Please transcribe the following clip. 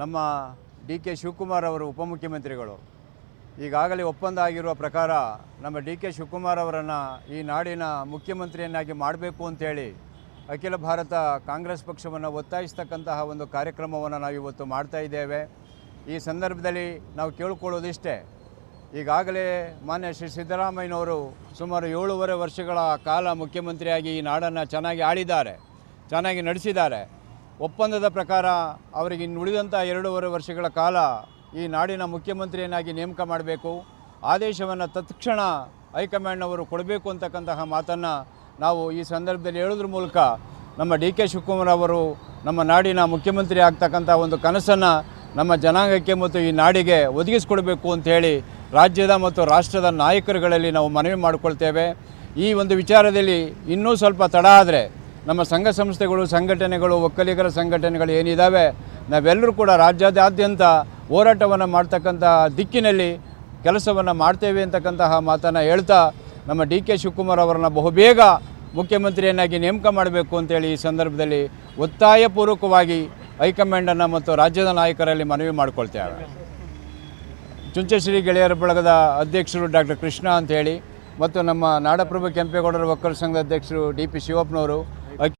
ನಮ್ಮ D K Shivakumar ಅವರು ಉಪಮುಖ್ಯಮಂತ್ರಿಗಳು ಈಗಾಗಲೇ ಒಪ್ಪಂದ ಆಗಿರುವ ಪ್ರಕಾರ ನಮ್ಮ ಡಿ ಕೆ ಶಿವಕುಮಾರ್ ಅವರನ್ನು ಈ ನಾಡಿನ ಮುಖ್ಯಮಂತ್ರಿಯನ್ನಾಗಿ ಮಾಡಬೇಕು ಅಂತೇಳಿ ಅಖಿಲ ಭಾರತ ಕಾಂಗ್ರೆಸ್ ಪಕ್ಷವನ್ನು ಒತ್ತಾಯಿಸ್ತಕ್ಕಂತಹ ಒಂದು ಕಾರ್ಯಕ್ರಮವನ್ನು ನಾವು ಇವತ್ತು ಮಾಡ್ತಾ ಇದ್ದೇವೆ. ಈ ಸಂದರ್ಭದಲ್ಲಿ ನಾವು ಕೇಳಿಕೊಳ್ಳೋದಿಷ್ಟೇ, ಈಗಾಗಲೇ ಮಾನ್ಯ ಶ್ರೀ ಸಿದ್ದರಾಮಯ್ಯನವರು ಸುಮಾರು 7.5 ವರ್ಷಗಳ ಕಾಲ ಮುಖ್ಯಮಂತ್ರಿಯಾಗಿ ಈ ನಾಡನ್ನು ಚೆನ್ನಾಗಿ ಆಳಿದ್ದಾರೆ, ಚೆನ್ನಾಗಿ ನಡೆಸಿದ್ದಾರೆ. ಒಪ್ಪಂದದ ಪ್ರಕಾರ ಅವರಿಗೆ ಇನ್ನು ಉಳಿದಂಥ 2.5 ವರ್ಷಗಳ ಕಾಲ ಈ ನಾಡಿನ ಮುಖ್ಯಮಂತ್ರಿಯನ್ನಾಗಿ ನೇಮಕ ಮಾಡಬೇಕು, ಆದೇಶವನ್ನು ತತ್ಕ್ಷಣ ಹೈಕಮಾಂಡ್ನವರು ಕೊಡಬೇಕು ಅಂತಕ್ಕಂತಹ ಮಾತನ್ನು ನಾವು ಈ ಸಂದರ್ಭದಲ್ಲಿ ಹೇಳೋದ್ರ ಮೂಲಕ ನಮ್ಮ ಡಿ ಕೆ ಶಿವಕುಮಾರ್ ಅವರು ನಮ್ಮ ನಾಡಿನ ಮುಖ್ಯಮಂತ್ರಿ ಆಗ್ತಕ್ಕಂಥ ಒಂದು ಕನಸನ್ನು ನಮ್ಮ ಜನಾಂಗಕ್ಕೆ ಮತ್ತು ಈ ನಾಡಿಗೆ ಒದಗಿಸಿಕೊಡಬೇಕು ಅಂಥೇಳಿ ರಾಜ್ಯದ ಮತ್ತು ರಾಷ್ಟ್ರದ ನಾಯಕರುಗಳಲ್ಲಿ ನಾವು ಮನವಿ ಮಾಡಿಕೊಳ್ತೇವೆ. ಈ ಒಂದು ವಿಚಾರದಲ್ಲಿ ಇನ್ನೂ ಸ್ವಲ್ಪ ತಡ ಆದರೆ ನಮ್ಮ ಸಂಘ ಸಂಸ್ಥೆಗಳು, ಸಂಘಟನೆಗಳು, ಒಕ್ಕಲಿಗರ ಸಂಘಟನೆಗಳು ಏನಿದ್ದಾವೆ, ನಾವೆಲ್ಲರೂ ಕೂಡ ರಾಜ್ಯಾದ್ಯಂತ ಹೋರಾಟವನ್ನು ಮಾಡ್ತಕ್ಕಂಥ ದಿಕ್ಕಿನಲ್ಲಿ ಕೆಲಸವನ್ನು ಮಾಡ್ತೇವೆ ಅಂತಕ್ಕಂತಹ ಮಾತನ್ನು ಹೇಳ್ತಾ ನಮ್ಮ ಡಿ ಕೆ ಶಿವಕುಮಾರ್ ಅವರನ್ನು ಬಹುಬೇಗ ಮುಖ್ಯಮಂತ್ರಿಯನ್ನಾಗಿ ನೇಮಕ ಮಾಡಬೇಕು ಅಂತೇಳಿ ಈ ಸಂದರ್ಭದಲ್ಲಿ ಒತ್ತಾಯಪೂರ್ವಕವಾಗಿ ಹೈಕಮಾಂಡನ್ನು ಮತ್ತು ರಾಜ್ಯದ ನಾಯಕರಲ್ಲಿ ಮನವಿ ಮಾಡಿಕೊಳ್ತೇವೆ. ಚುಂಚಶ್ರೀ ಗೆಳೆಯರ ಬಳಗದ ಅಧ್ಯಕ್ಷರು ಡಾಕ್ಟರ್ ಕೃಷ್ಣ ಅಂಥೇಳಿ ಮತ್ತು ನಮ್ಮ ನಾಡಪ್ರಭು ಕೆಂಪೇಗೌಡರ ಒಕ್ಕಲಿಗ ಸಂಘದ ಅಧ್ಯಕ್ಷರು ಡಿ ಪಿ ಶಿವಪ್ಪನವರು,